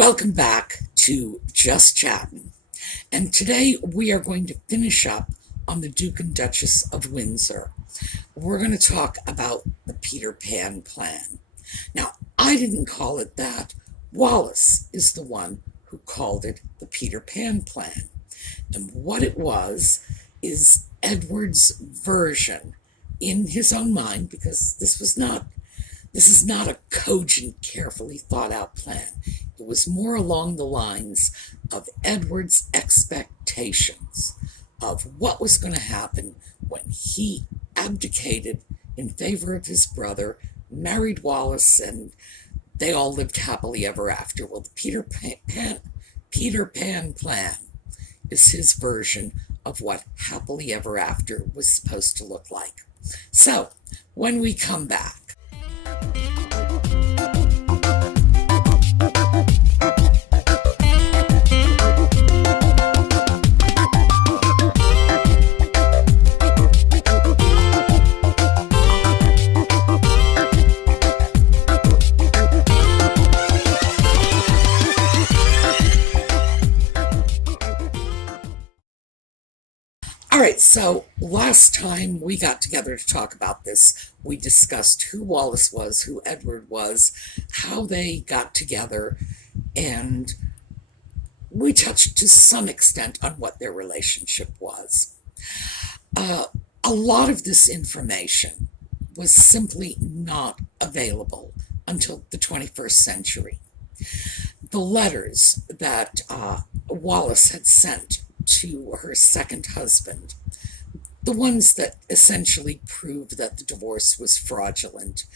Welcome back to Just Chatting, and today we are going to finish up on the Duke and Duchess of Windsor. We're going to talk about the Peter Pan plan. Now, I didn't call it that. Wallace is the one who called it the Peter Pan plan. And what it was is Edward's version in his own mind, because this is not a cogent, carefully thought out plan. It was more along the lines of Edward's expectations of what was going to happen when he abdicated in favor of his brother, married Wallace, and they all lived happily ever after. Well, the Peter Pan plan is his version of what happily ever after was supposed to look like. So, when we come back, all right, so last time we got together to talk about this, we discussed who Wallace was, who Edward was, how they got together, and we touched to some extent on what their relationship was. A lot of this information was simply not available until the 21st century. The letters that Wallace had sent to her second husband, the ones that essentially proved that the divorce was fraudulent,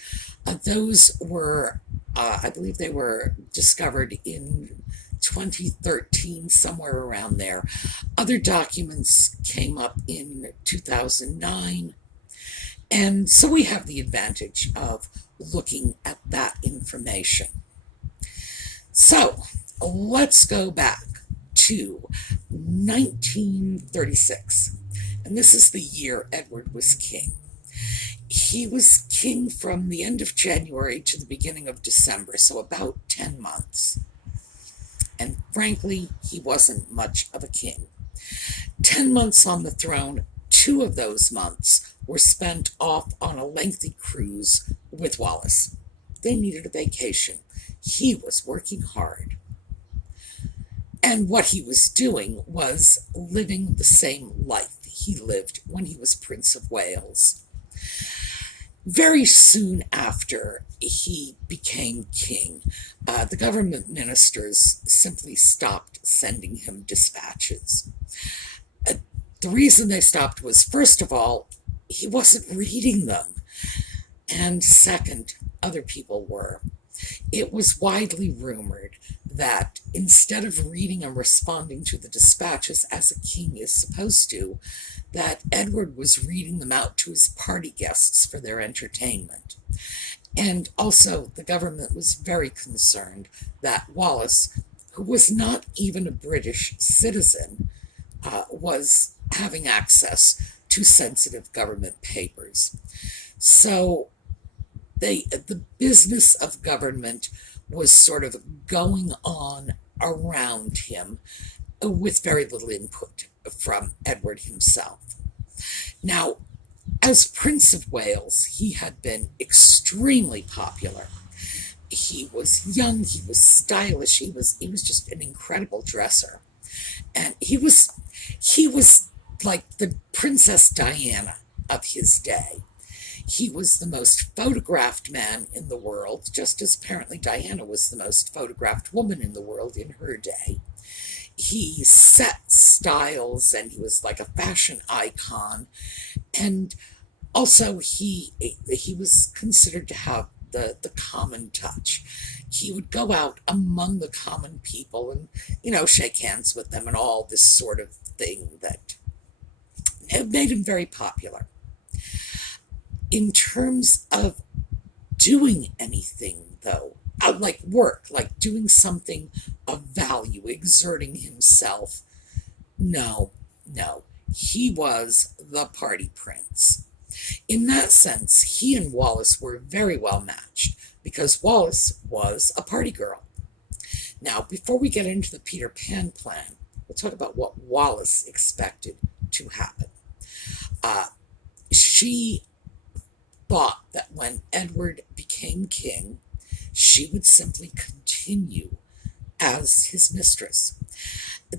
those were, I believe they were discovered in 2013, somewhere around there. Other documents came up in 2009, and so we have the advantage of looking at that information. So let's go back to 1936, and this is the year Edward was king. He was king from the end of January to the beginning of December, so about 10 months. And frankly, he wasn't much of a king. 10 months on the throne, 2 of those months were spent off on a lengthy cruise with Wallace. They needed a vacation. He was working hard. And what he was doing was living the same life he lived when he was Prince of Wales. Very soon after he became king, the government ministers simply stopped sending him dispatches. The reason they stopped was, first of all, he wasn't reading them. And second, other people were. It was widely rumored that instead of reading and responding to the dispatches as a king is supposed to, that Edward was reading them out to his party guests for their entertainment. And also, the government was very concerned that Wallace, who was not even a British citizen, was having access to sensitive government papers. So the business of government was sort of going on around him with very little input from Edward himself. Now, as Prince of Wales, he had been extremely popular. He was young, he was stylish, he was just an incredible dresser. And he was like the Princess Diana of his day. He was the most photographed man in the world, just as apparently Diana was the most photographed woman in the world in her day. He set styles, and he was like a fashion icon. And also, he was considered to have the common touch. He would go out among the common people and, shake hands with them and all this sort of thing that made him very popular. In terms of doing anything, though, like work, like doing something of value, exerting himself, no, he was the party prince. In that sense, he and Wallace were very well matched because Wallace was a party girl. Now, before we get into the Peter Pan plan, we'll talk about what Wallis expected to happen. She thought that when Edward became king, she would simply continue as his mistress.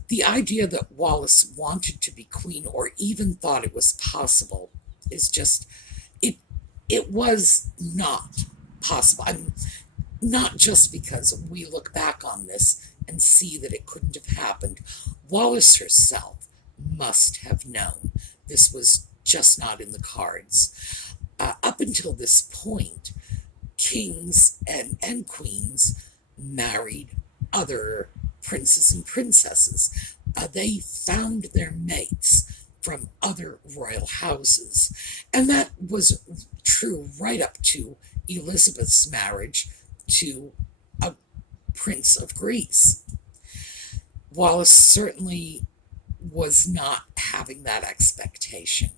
The idea that Wallis wanted to be queen or even thought it was possible is just, it was not possible. I mean, not just because we look back on this and see that it couldn't have happened. Wallis herself must have known this was just not in the cards. Up until this point, kings and queens married other princes and princesses. They found their mates from other royal houses. And that was true right up to Elizabeth's marriage to a prince of Greece. Wallis certainly was not having that expectation.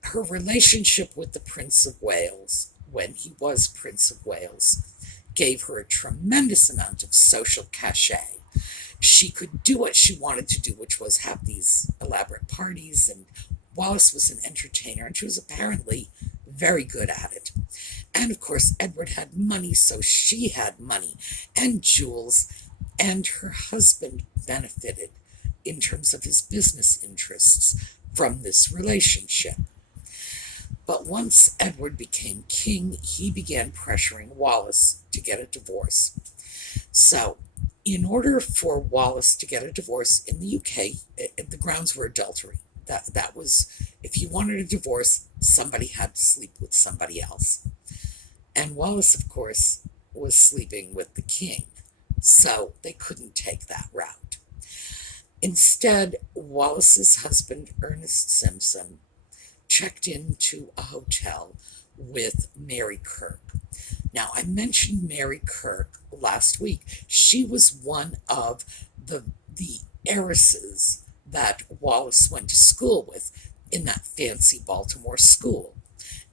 Her relationship with the Prince of Wales, when he was Prince of Wales, gave her a tremendous amount of social cachet. She could do what she wanted to do, which was have these elaborate parties, and Wallis was an entertainer, and she was apparently very good at it. And of course, Edward had money, so she had money and jewels, and her husband benefited in terms of his business interests from this relationship. But once Edward became king, he began pressuring Wallis to get a divorce. So, in order for Wallis to get a divorce in the UK, the grounds were adultery. That was, if you wanted a divorce, somebody had to sleep with somebody else. And Wallis, of course, was sleeping with the king, so they couldn't take that route. Instead, Wallis's husband, Ernest Simpson, checked into a hotel with Mary Kirk. Now, I mentioned Mary Kirk last week. She was one of the heiresses that Wallis went to school with in that fancy Baltimore school,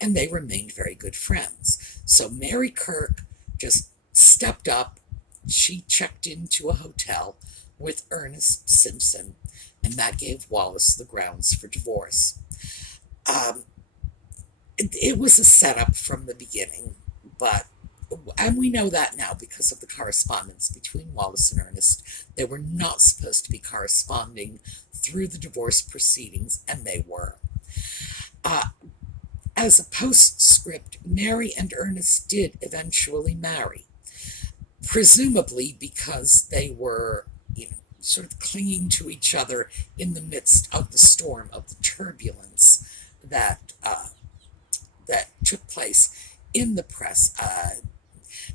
and they remained very good friends. So Mary Kirk just stepped up. She checked into a hotel with Ernest Simpson, and that gave Wallis the grounds for divorce. It was a setup from the beginning, and we know that now because of the correspondence between Wallis and Ernest. They were not supposed to be corresponding through the divorce proceedings, and they were. As a postscript, Mary and Ernest did eventually marry, presumably because they were, sort of clinging to each other in the midst of the storm, of the turbulence that took place in the press.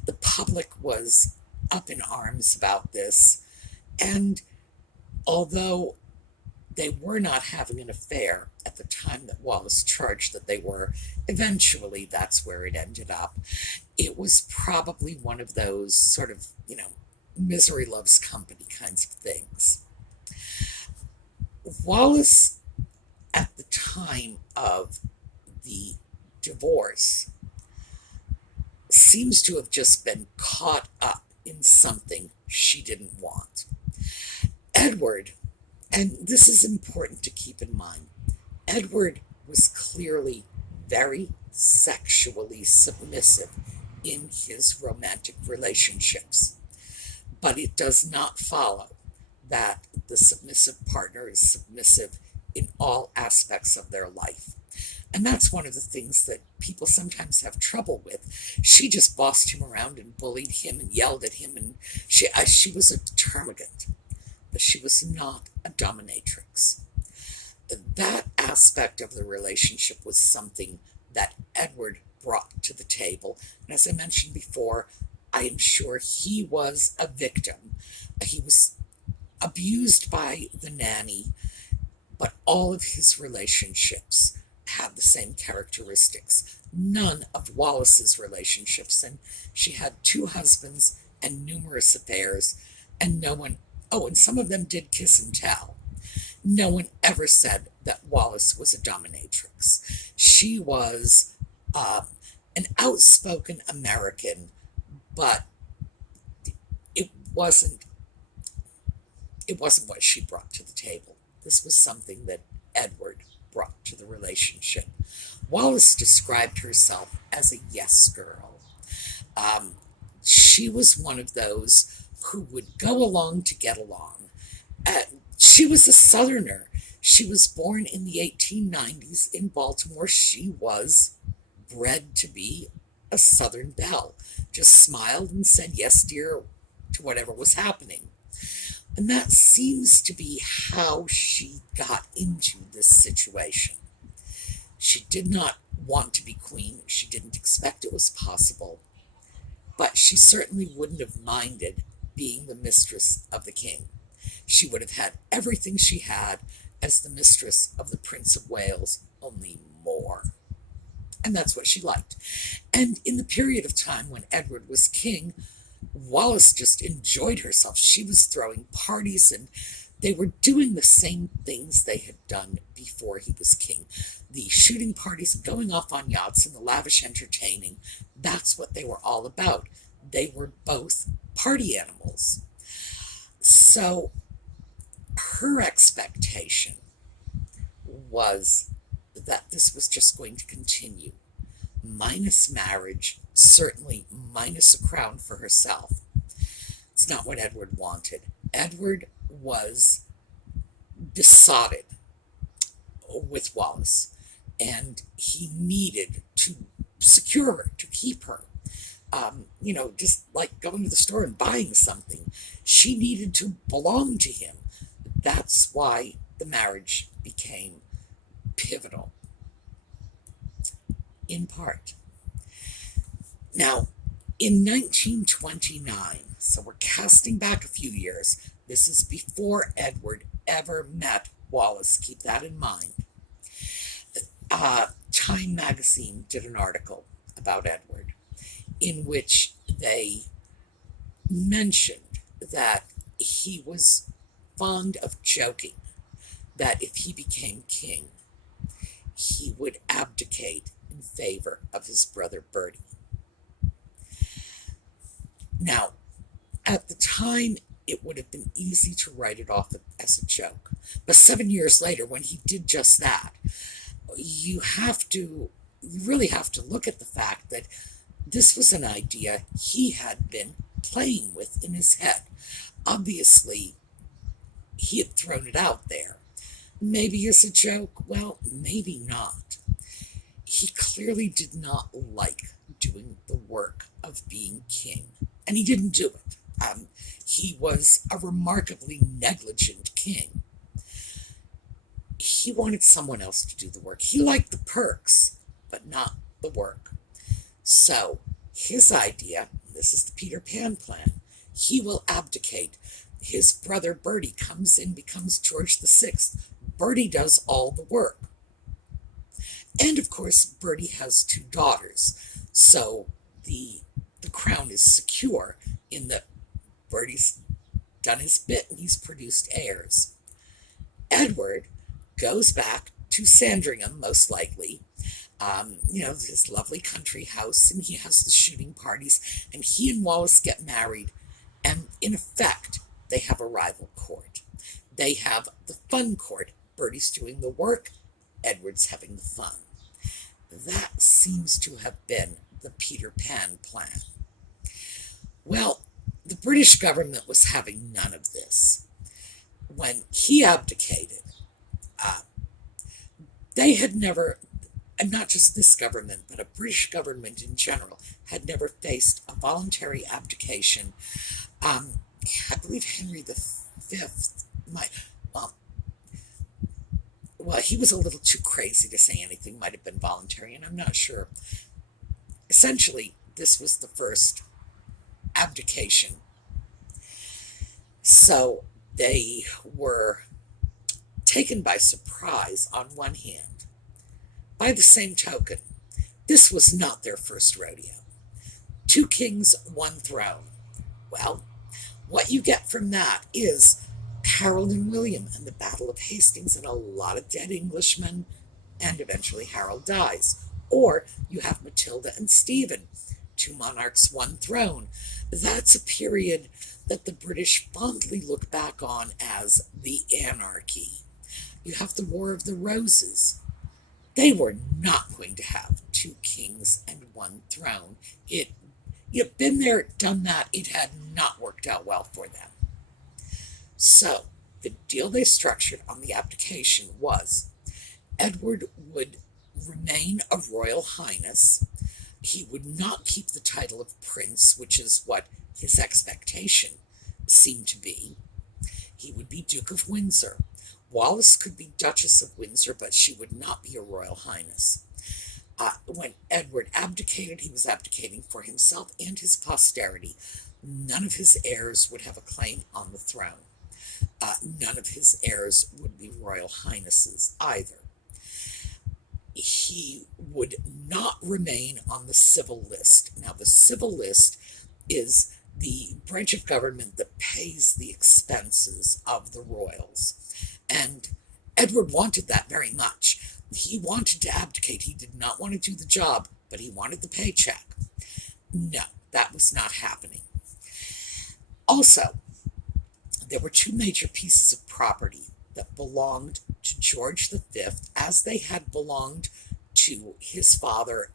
The public was up in arms about this, and although they were not having an affair at the time that Wallis charged that they were, eventually that's where it ended up. It was probably one of those sort of, misery loves company kinds of things. Wallis, at the time of the divorce, seems to have just been caught up in something she didn't want. Edward, and this is important to keep in mind, Edward was clearly very sexually submissive in his romantic relationships. But it does not follow that the submissive partner is submissive in all aspects of their life. And that's one of the things that people sometimes have trouble with. She just bossed him around and bullied him and yelled at him, and she was a termagant, but she was not a dominatrix. That aspect of the relationship was something that Edward brought to the table. And as I mentioned before, I am sure he was a victim. He was abused by the nanny, but all of his relationships had the same characteristics. None of Wallis's relationships, and she had 2 husbands and numerous affairs, and no one, and some of them did kiss and tell. No one ever said that Wallis was a dominatrix. She was an outspoken American, but wasn't what she brought to the table. This was something that Edward brought to the relationship. Wallis described herself as a yes girl. She was one of those who would go along to get along. She was a Southerner. She was born in the 1890s in Baltimore. She was bred to be a Southern belle. Just smiled and said, yes, dear, to whatever was happening. And that seems to be how she got into this situation. She did not want to be queen. She didn't expect it was possible. But she certainly wouldn't have minded being the mistress of the king. She would have had everything she had as the mistress of the Prince of Wales, only more. And that's what she liked. And in the period of time when Edward was king, Wallis just enjoyed herself. She was throwing parties, and they were doing the same things they had done before he was king. The shooting parties, going off on yachts, and the lavish entertaining, that's what they were all about. They were both party animals. So her expectation was that this was just going to continue, minus marriage, certainly minus a crown for herself. It's not what Edward wanted. Edward was besotted with Wallis, and he needed to secure her, to keep her. Just like going to the store and buying something. She needed to belong to him. That's why the marriage became pivotal, in part. Now, in 1929, so we're casting back a few years, this is before Edward ever met Wallis, keep that in mind. Time magazine did an article about Edward in which they mentioned that he was fond of joking, that if he became king, he would abdicate in favor of his brother Bertie. Now, at the time, it would have been easy to write it off as a joke. But 7 years later, when he did just that, you really have to look at the fact that this was an idea he had been playing with in his head. Obviously, he had thrown it out there. Maybe as a joke, well, maybe not. He clearly did not like doing the work of being king, and he didn't do it. He was a remarkably negligent king. He wanted someone else to do the work. He liked the perks, but not the work. So his idea, this is the Peter Pan plan, he will abdicate. His brother Bertie comes in, becomes George VI. Bertie does all the work. And of course, Bertie has 2 daughters. So the crown is secure in that Bertie's done his bit and he's produced heirs. Edward goes back to Sandringham, most likely, his lovely country house, and he has the shooting parties, and he and Wallis get married, and in effect, they have a rival court. They have the fun court. Bertie's doing the work, Edward's having the fun. That seems to have been the Peter Pan plan. Well, the British government was having none of this. When he abdicated, they had never, and not just this government, but a British government in general, had never faced a voluntary abdication. I believe Henry V he was a little too crazy to say anything might have been voluntary, and I'm not sure. Essentially, this was the first abdication. So they were taken by surprise on one hand. By the same token, this was not their first rodeo. 2 kings, 1 throne. Well, what you get from that is Harold and William and the Battle of Hastings and a lot of dead Englishmen, and eventually Harold dies. Or you have Matilda and Stephen, 2 monarchs, 1 throne. That's a period that the British fondly look back on as the anarchy. You have the War of the Roses. They were not going to have two kings and one throne. You've been there, done that. It had not worked out well for them. So the deal they structured on the abdication was Edward would remain a royal highness. He would not keep the title of prince, which is what his expectation seemed to be. He would be Duke of Windsor. Wallis could be Duchess of Windsor, but she would not be a royal highness. When Edward abdicated, he was abdicating for himself and his posterity. None of his heirs would have a claim on the throne. None of his heirs would be royal highnesses either. He would not remain on the civil list. Now, the civil list is the branch of government that pays the expenses of the royals. And Edward wanted that very much. He wanted to abdicate. He did not want to do the job, but he wanted the paycheck. No, that was not happening. Also, there were two major pieces of property that belonged to George V, as they had belonged to his father,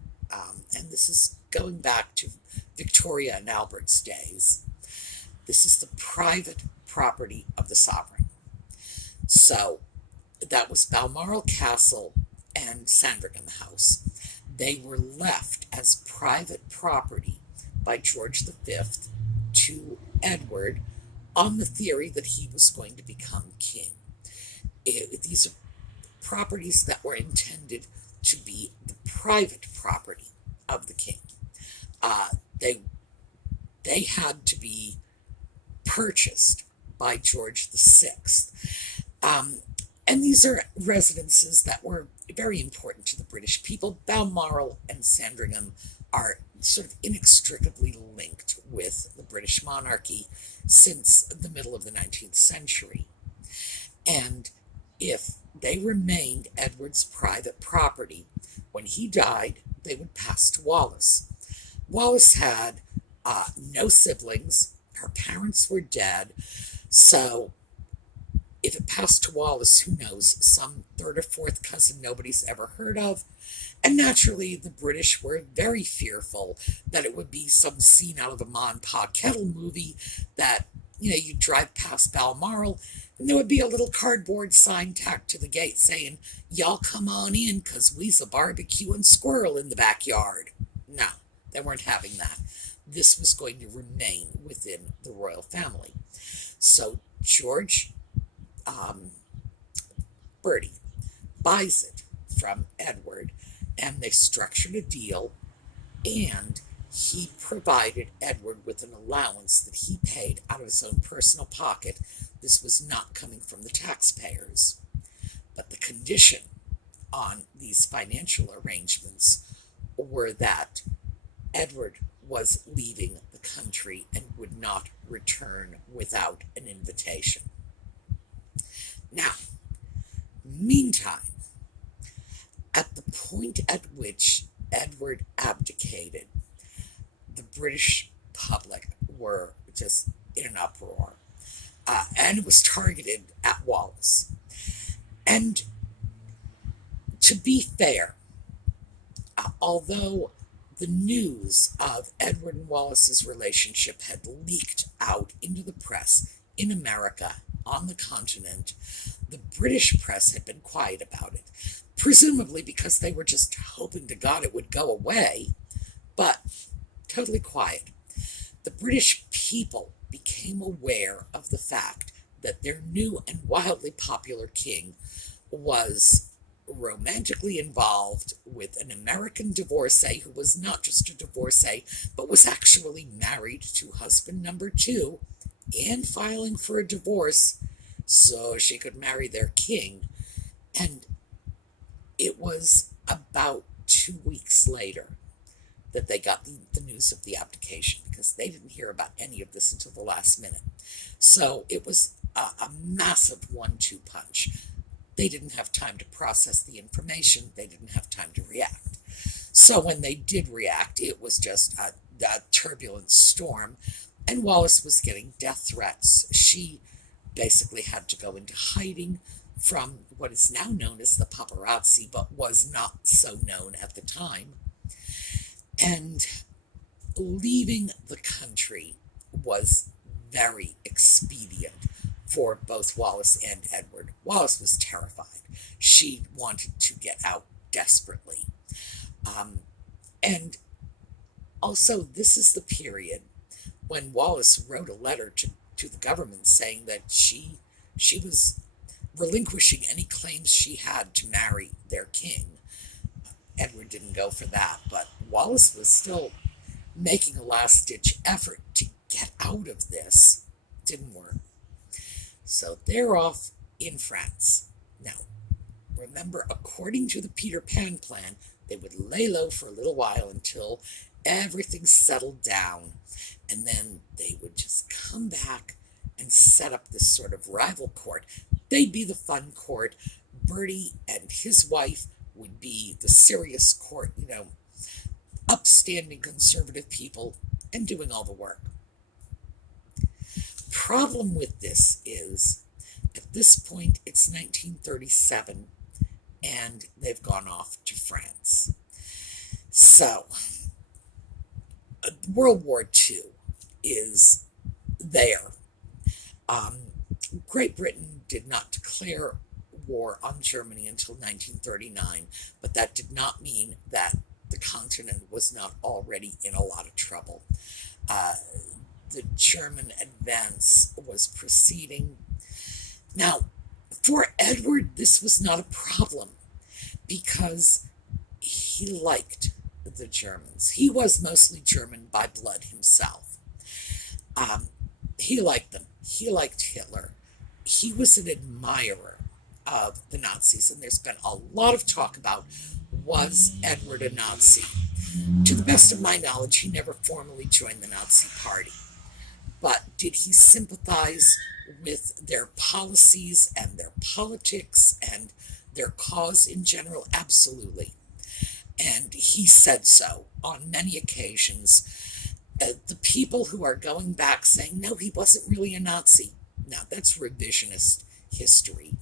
and this is going back to Victoria and Albert's days. This is the private property of the sovereign. So that was Balmoral Castle and Sandringham House. They were left as private property by George V to Edward on the theory that he was going to become king. These are properties that were intended to be the private property of the king. They had to be purchased by George VI. And these are residences that were very important to the British people. Balmoral and Sandringham are sort of inextricably linked with the British monarchy since the middle of the 19th century. And if they remained Edward's private property, when he died, they would pass to Wallis. Wallis had no siblings. Her parents were dead. So if it passed to Wallis, who knows, some third or fourth cousin nobody's ever heard of. And naturally, the British were very fearful that it would be some scene out of a Ma and Pa Kettle movie that, you'd drive past Balmoral and there would be a little cardboard sign tacked to the gate saying, "Y'all come on in, 'cause we's a barbecue and squirrel in the backyard." No, they weren't having that. This was going to remain within the royal family. So George Bertie buys it from Edward, and they structured a deal, and he provided Edward with an allowance that he paid out of his own personal pocket. This was not coming from the taxpayers. But the condition on these financial arrangements were that Edward was leaving the country and would not return without an invitation. Now, meantime, at the point at which Edward abdicated, the British public were just in an uproar, and it was targeted at Wallis. And to be fair, although the news of Edward and Wallis's relationship had leaked out into the press in America, on the continent, the British press had been quiet about it, presumably because they were just hoping to God it would go away, but totally quiet. The British people became aware of the fact that their new and wildly popular king was romantically involved with an American divorcee who was not just a divorcee, but was actually married to husband number 2 and filing for a divorce so she could marry their king. And it was about 2 weeks later that they got the news of the abdication, because they didn't hear about any of this until the last minute. So it was a massive 1-2 punch. They didn't have time to process the information. They didn't have time to react. So when they did react, it was just turbulent storm, and Wallace was getting death threats. She basically had to go into hiding from what is now known as the paparazzi, but was not so known at the time. And leaving the country was very expedient for both Wallace and Edward. Wallace was terrified. She wanted to get out desperately. And also, this is the period when Wallace wrote a letter to the government saying that she was relinquishing any claims she had to marry their king. Edward didn't go for that, but Wallace was still making a last-ditch effort to get out of this. Didn't work. So they're off in France. Now, remember, according to the Peter Pan plan, they would lay low for a little while until everything settled down, and then they would just come back and set up this sort of rival court. They'd be the fun court. Bertie and his wife would be the serious court, upstanding conservative people and doing all the work. Problem with this is, at this point, it's 1937, and they've gone off to France. So, World War II is there. Great Britain did not declare war on Germany until 1939, but that did not mean that the continent was not already in a lot of trouble. The German advance was proceeding. Now, for Edward, this was not a problem because he liked the Germans. He was mostly German by blood himself. He liked them. He liked Hitler. He was an admirer of the Nazis, and there's been a lot of talk about, was Edward a Nazi? To the best of my knowledge, he never formally joined the Nazi Party. But did he sympathize with their policies and their politics and their cause in general? Absolutely. And he said so on many occasions. The people who are going back saying, no, he wasn't really a Nazi. Now, that's revisionist history.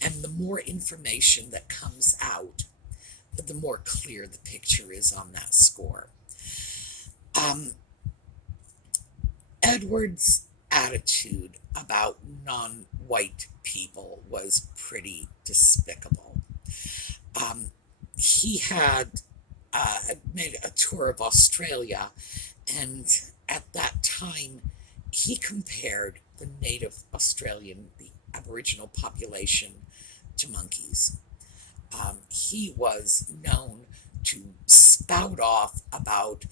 And the more information that comes out, the more clear the picture is on that score. Edward's attitude about non-white people was pretty despicable. He had made a tour of Australia, and at that time, he compared the native Australian, the Aboriginal population, to monkeys. He was known to spout off about,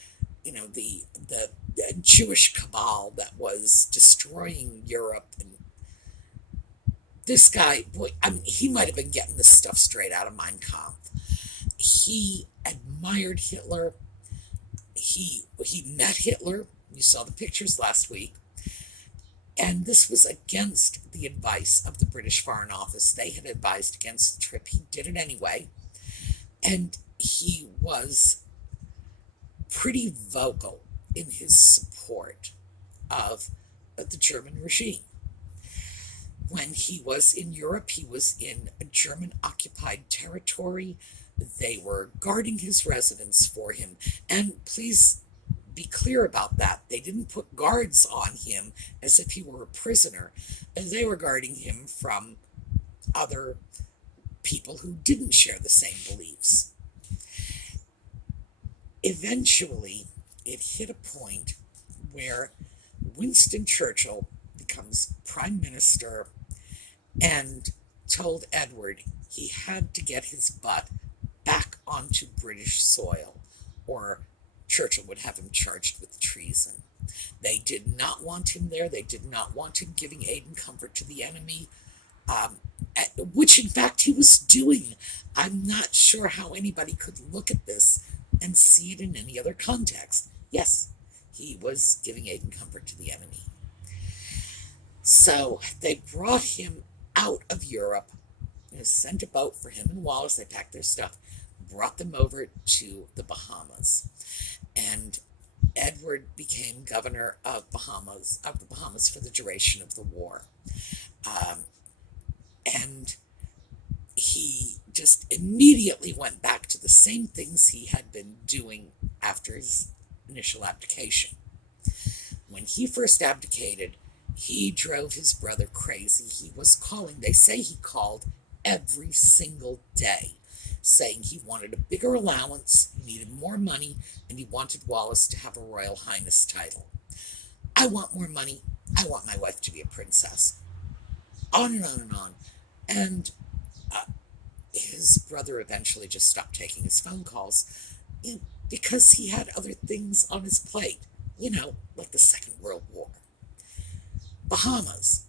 the Jewish cabal that was destroying Europe. And this guy, boy, he might have been getting this stuff straight out of Mein Kampf. He admired Hitler. He met Hitler. You saw the pictures last week. And this was against the advice of the British Foreign Office. They had advised against the trip. He did it anyway. And he was pretty vocal in his support of the German regime. When he was in Europe, he was in a German-occupied territory. They were guarding his residence for him. And please be clear about that. They didn't put guards on him as if he were a prisoner. They were guarding him from other people who didn't share the same beliefs. Eventually, it hit a point where Winston Churchill becomes prime minister and told Edward he had to get his butt back onto British soil, or Churchill would have him charged with treason. They did not want him there. They did not want him giving aid and comfort to the enemy, which in fact he was doing. I'm not sure how anybody could look at this and see it in any other context. Yes, he was giving aid and comfort to the enemy. So they brought him out of Europe, sent a boat for him and Wallace. They packed their stuff, brought them over to the Bahamas. And Edward became governor of the Bahamas for the duration of the war. Um, and he just immediately went back to the same things he had been doing after his initial abdication. When he first abdicated, he drove his brother crazy. He was calling, they say he called every single day, saying he wanted a bigger allowance, he needed more money, and he wanted Wallace to have a Royal Highness title. I want more money. I want my wife to be a princess. On and on and on. And his brother eventually just stopped taking his phone calls because he had other things on his plate, like the Second World War. Bahamas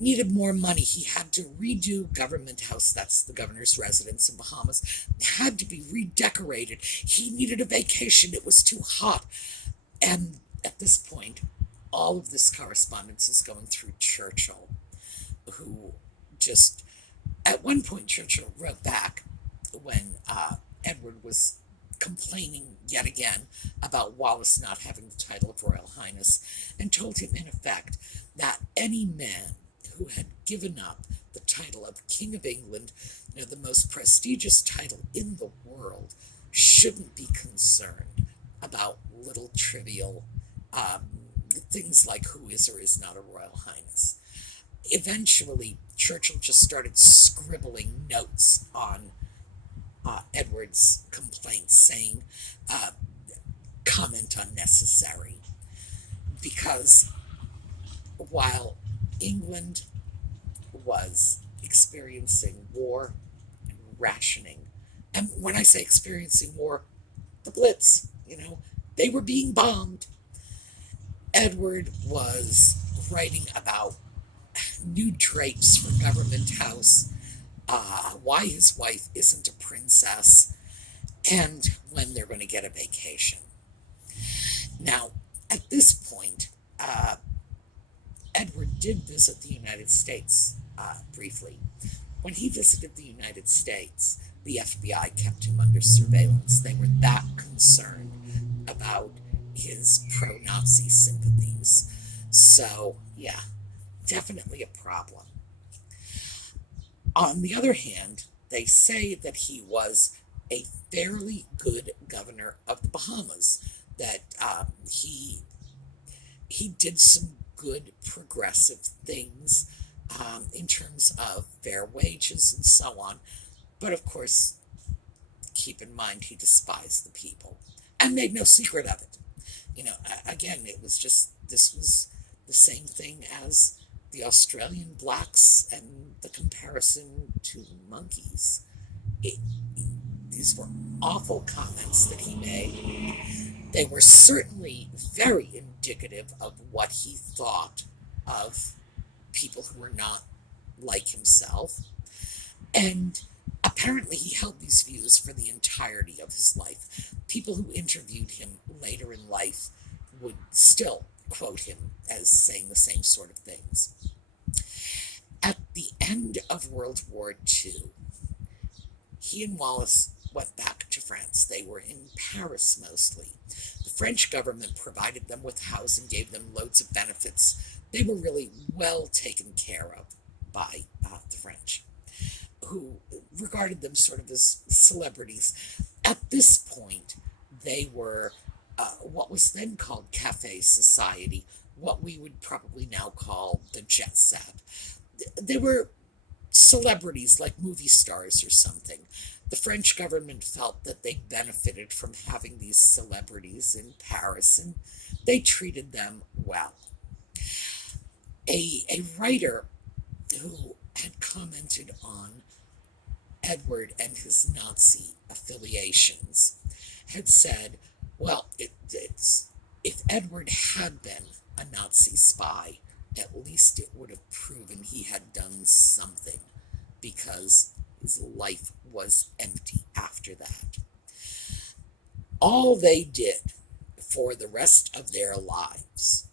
needed more money. He had to redo Government House, that's the governor's residence in Bahamas, it had to be redecorated. He needed a vacation. It was too hot. And at this point, all of this correspondence is going through Churchill, who just, at one point, Churchill wrote back when Edward was complaining yet again about Wallace not having the title of Royal Highness, and told him, in effect, that any man who had given up the title of King of England, the most prestigious title in the world, shouldn't be concerned about little trivial things like who is or is not a Royal Highness. Eventually, Churchill just started scribbling notes on Edward's complaints, saying, comment unnecessary, because while England was experiencing war and rationing, and when I say experiencing war, the Blitz, they were being bombed, Edward was writing about new drapes for Government House, why his wife isn't a princess, and when they're going to get a vacation. Now, at this point, Edward did visit the United States briefly. When he visited the United States, the FBI kept him under surveillance. They were that concerned about his pro-Nazi sympathies. So, yeah, definitely a problem. On the other hand, they say that he was a fairly good governor of the Bahamas, that he did some good progressive things in terms of fair wages and so on. But of course, keep in mind, he despised the people and made no secret of it. Again, this was the same thing as the Australian blacks and the comparison to monkeys. These were awful comments that he made. They were certainly very indicative of what he thought of people who were not like himself. And apparently he held these views for the entirety of his life. People who interviewed him later in life would still quote him as saying the same sort of things. At the end of World War II, he and Wallace went back to France. They were in Paris mostly. The French government provided them with housing, gave them loads of benefits. They were really well taken care of by the French, who regarded them sort of as celebrities. At this point, they were what was then called Café Society, what we would probably now call the jet set. They were celebrities like movie stars or something. The French government felt that they benefited from having these celebrities in Paris, and they treated them well. A writer who had commented on Edward and his Nazi affiliations had said, well, if Edward had been a Nazi spy, at least it would have proven he had done something, because his life was empty after that. All they did for the rest of their lives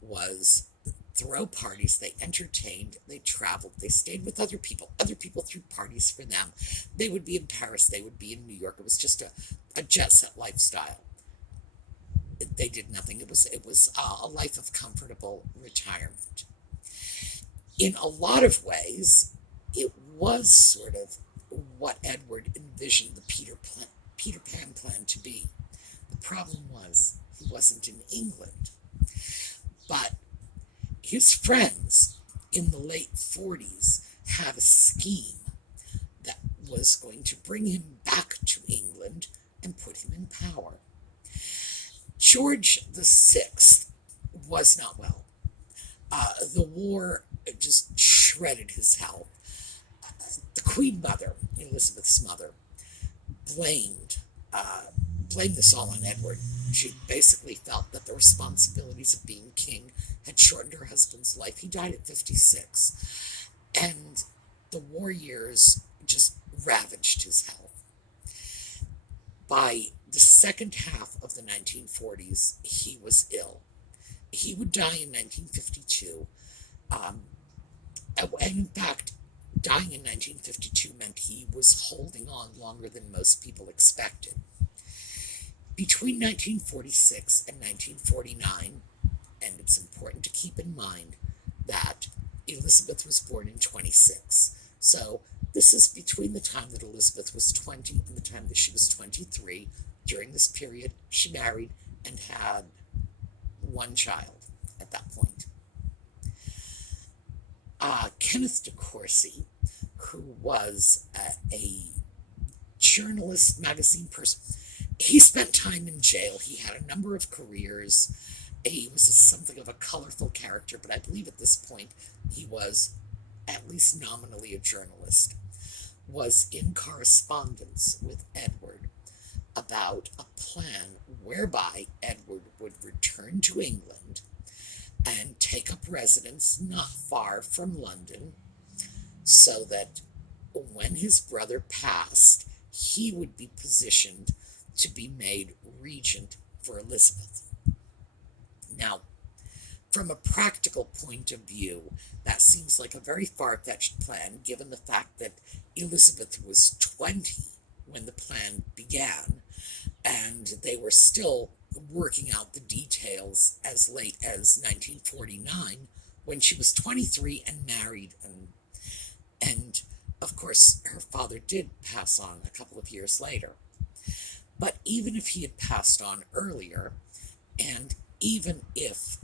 was throw parties. They entertained, they traveled, they stayed with other people. Other people threw parties for them. They would be in Paris, they would be in New York. It was just a jet set lifestyle. they did nothing. It was a life of comfortable retirement. In a lot of ways, it was sort of what Edward envisioned the Peter Pan plan to be. The problem was he wasn't in England. But his friends in the late 40s had a scheme that was going to bring him back to England and put him in power. George VI was not well. The war just shredded his health. The Queen Mother, Elizabeth's mother, blamed this all on Edward. She basically felt that the responsibilities of being king had shortened her husband's life. He died at 56, and the war years just ravaged his health. By the second half of the 1940s, he was ill. He would die in 1952, and in fact, dying in 1952 meant he was holding on longer than most people expected. Between 1946 and 1949, and it's important to keep in mind that Elizabeth was born in 26, so this is between the time that Elizabeth was 20 and the time that she was 23. During this period, she married and had one child at that point. Kenneth de Courcy, who was a journalist, magazine person, he spent time in jail. He had a number of careers. He was something of a colorful character, but I believe at this point he was at least nominally a journalist, was in correspondence with Edward about a plan whereby Edward would return to England and take up residence not far from London, so that when his brother passed, he would be positioned to be made regent for Elizabeth. Now, from a practical point of view, that seems like a very far-fetched plan, given the fact that Elizabeth was 20 when the plan began, and they were still working out the details as late as 1949, when she was 23 and married, and of course her father did pass on a couple of years later. But even if he had passed on earlier, and even if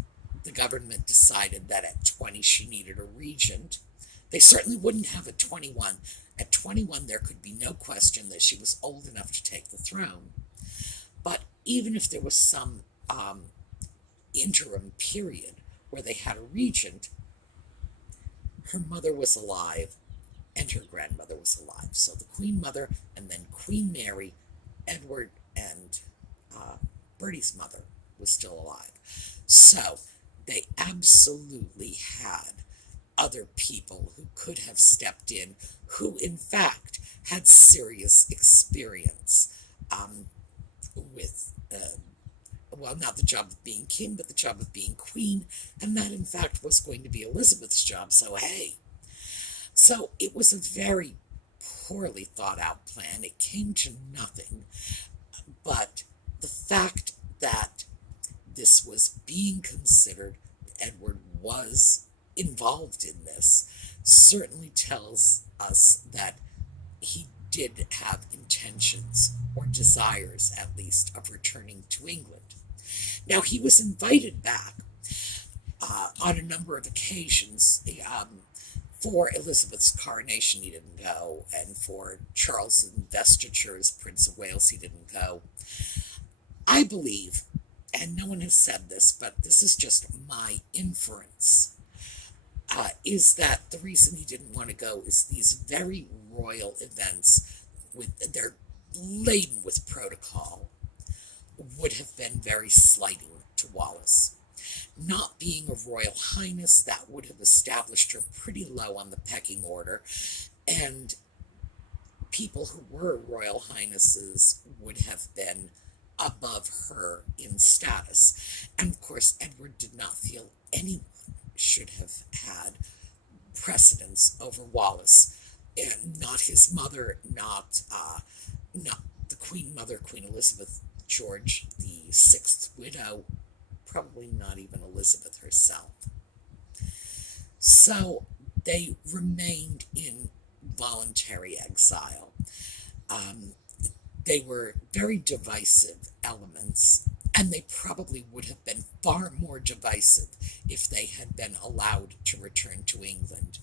the government decided that at 20 she needed a regent, they certainly wouldn't have at 21. At 21, there could be no question that she was old enough to take the throne. But even if there was some interim period where they had a regent, her mother was alive and her grandmother was alive. So the Queen Mother and then Queen Mary, Edward and Bertie's mother was still alive. So they absolutely had other people who could have stepped in, who in fact had serious experience with, well, not the job of being king, but the job of being queen, and that in fact was going to be Elizabeth's job, so hey. So it was a very poorly thought out plan. It came to nothing, but the fact that this was being considered, Edward was involved in this, certainly tells us that he did have intentions, or desires at least, of returning to England. Now, he was invited back on a number of occasions. For Elizabeth's coronation, he didn't go, and for Charles' investiture as Prince of Wales, he didn't go. I believe, and no one has said this, but this is just my inference, is that the reason he didn't want to go is these very royal events, they're laden with protocol, would have been very slighting to Wallis. Not being a royal highness, that would have established her pretty low on the pecking order, and people who were royal highnesses would have been above her in status. And of course, Edward did not feel anyone should have had precedence over Wallis, and not his mother, not the Queen Mother, Queen Elizabeth, George the Sixth's widow, probably not even Elizabeth herself. So they remained in voluntary exile. They were very divisive elements, and they probably would have been far more divisive if they had been allowed to return to England.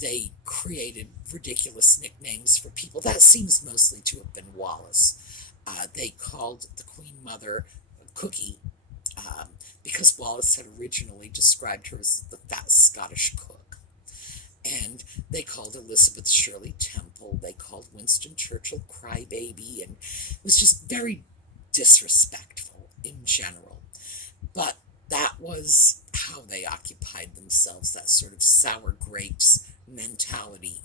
They created ridiculous nicknames for people. That seems mostly to have been Wallace. They called the Queen Mother Cookie, because Wallace had originally described her as the fat Scottish cook. And they called Elizabeth Shirley Temple. They called Winston Churchill Crybaby, and it was just very disrespectful in general. But that was how they occupied themselves, that sort of sour grapes mentality.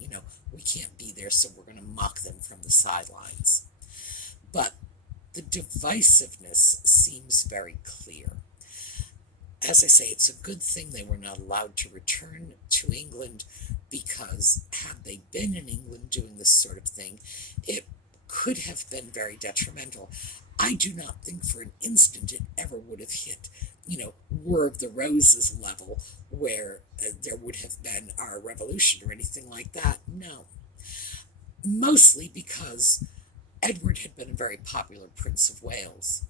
We can't be there, so we're going to mock them from the sidelines. But the divisiveness seems very clear. As I say, it's a good thing they were not allowed to return to England, because had they been in England doing this sort of thing, it could have been very detrimental. I do not think for an instant it ever would have hit, War of the Roses level, where there would have been our revolution or anything like that. No. Mostly because Edward had been a very popular Prince of Wales,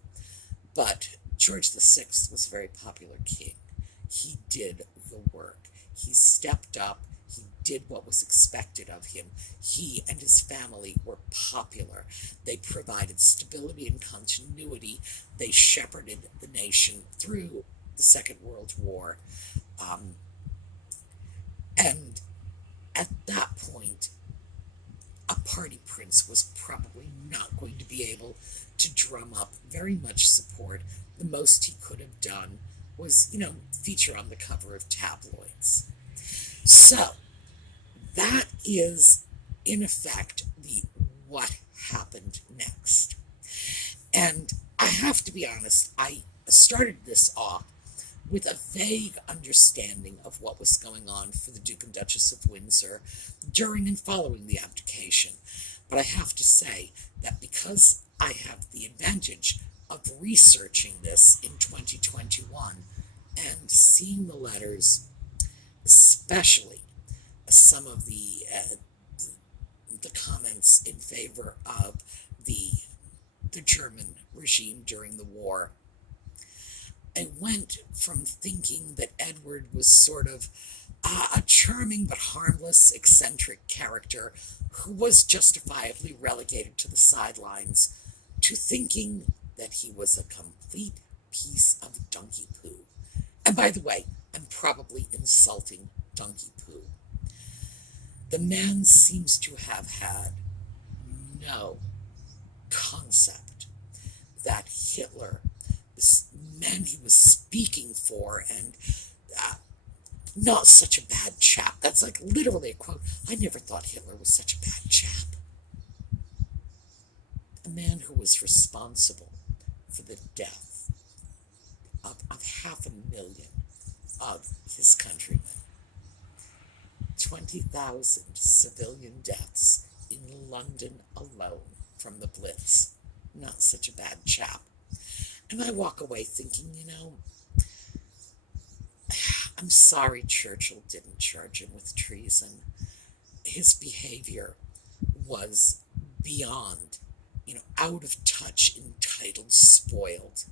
but George VI was a very popular king. He did the work. He stepped up. He did what was expected of him. He and his family were popular. They provided stability and continuity. They shepherded the nation through the Second World War. And at that point, a party prince was probably not going to be able to drum up very much support. The most he could have done was, feature on the cover of tabloids. So, that is, in effect, the what happened next. And I have to be honest, I started this off with a vague understanding of what was going on for the Duke and Duchess of Windsor during and following the abdication. But I have to say that because I have the advantage of researching this in 2021 and seeing the letters, especially some of the comments in favor of the German regime during the war, I went from thinking that Edward was sort of a charming but harmless, eccentric character who was justifiably relegated to the sidelines, to thinking that he was a complete piece of donkey poo. And by the way, I'm probably insulting donkey poo. The man seems to have had no concept that Hitler, this man he was speaking for, and not such a bad chap. That's like literally a quote. I never thought Hitler was such a bad chap. A man who was responsible for the death of 500,000 of his countrymen. 20,000 civilian deaths in London alone from the Blitz. Not such a bad chap. And I walk away thinking, I'm sorry Churchill didn't charge him with treason. His behavior was beyond, out of touch, entitled, spoiled.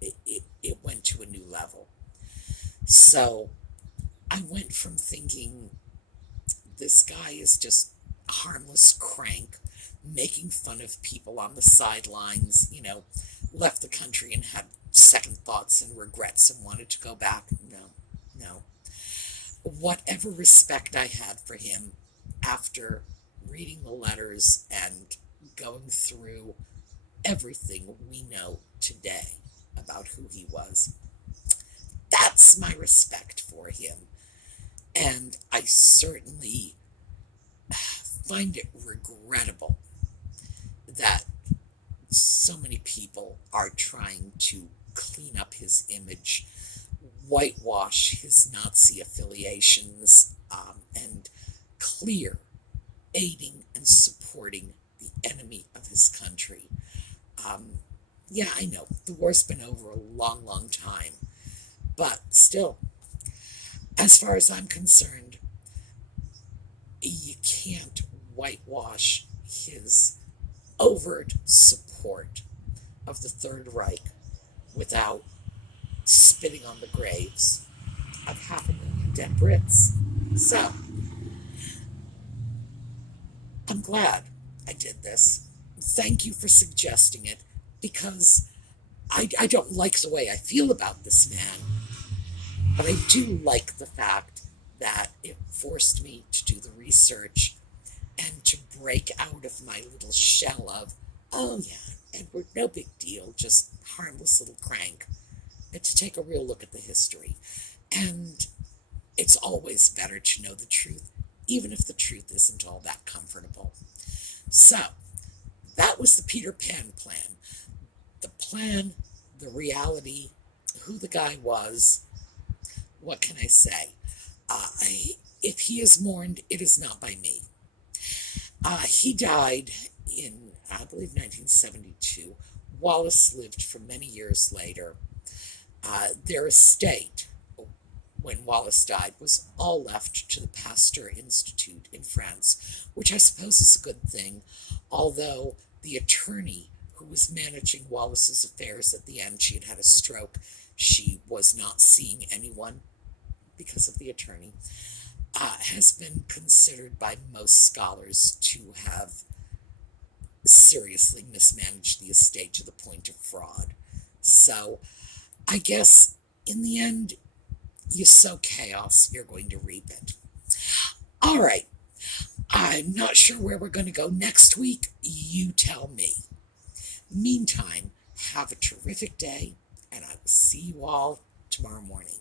It went to a new level. So I went from thinking this guy is just a harmless crank, making fun of people on the sidelines, left the country and had second thoughts and regrets and wanted to go back. No. Whatever respect I had for him after reading the letters and going through everything we know today about who he was, that's my respect for him. And I certainly find it regrettable that so many people are trying to clean up his image, whitewash his Nazi affiliations, and clear aiding and supporting the enemy of his country. Yeah, I know, the war's been over a long, long time. But still, as far as I'm concerned, you can't whitewash his overt support of the Third Reich without spitting on the graves of 500,000 dead Brits. So, I'm glad I did this. Thank you for suggesting it, because I don't like the way I feel about this man, but I do like the fact that it forced me to do the research and to break out of my little shell of, oh yeah, Edward, no big deal, just harmless little crank, and to take a real look at the history. And it's always better to know the truth, even if the truth isn't all that comfortable. So, that was the Peter Pan plan. The plan, the reality, who the guy was. What can I say? If he is mourned, it is not by me. He died in, I believe, 1972. Wallace lived for many years later. Their estate, when Wallace died, was all left to the Pasteur Institute in France, which I suppose is a good thing, although the attorney who was managing Wallace's affairs at the end, she had had a stroke. She was not seeing anyone because of the attorney, has been considered by most scholars to have seriously mismanaged the estate to the point of fraud. So I guess in the end, you sow chaos, you're going to reap it. All right. I'm not sure where we're going to go next week. You tell me. Meantime, have a terrific day, and I will see you all tomorrow morning.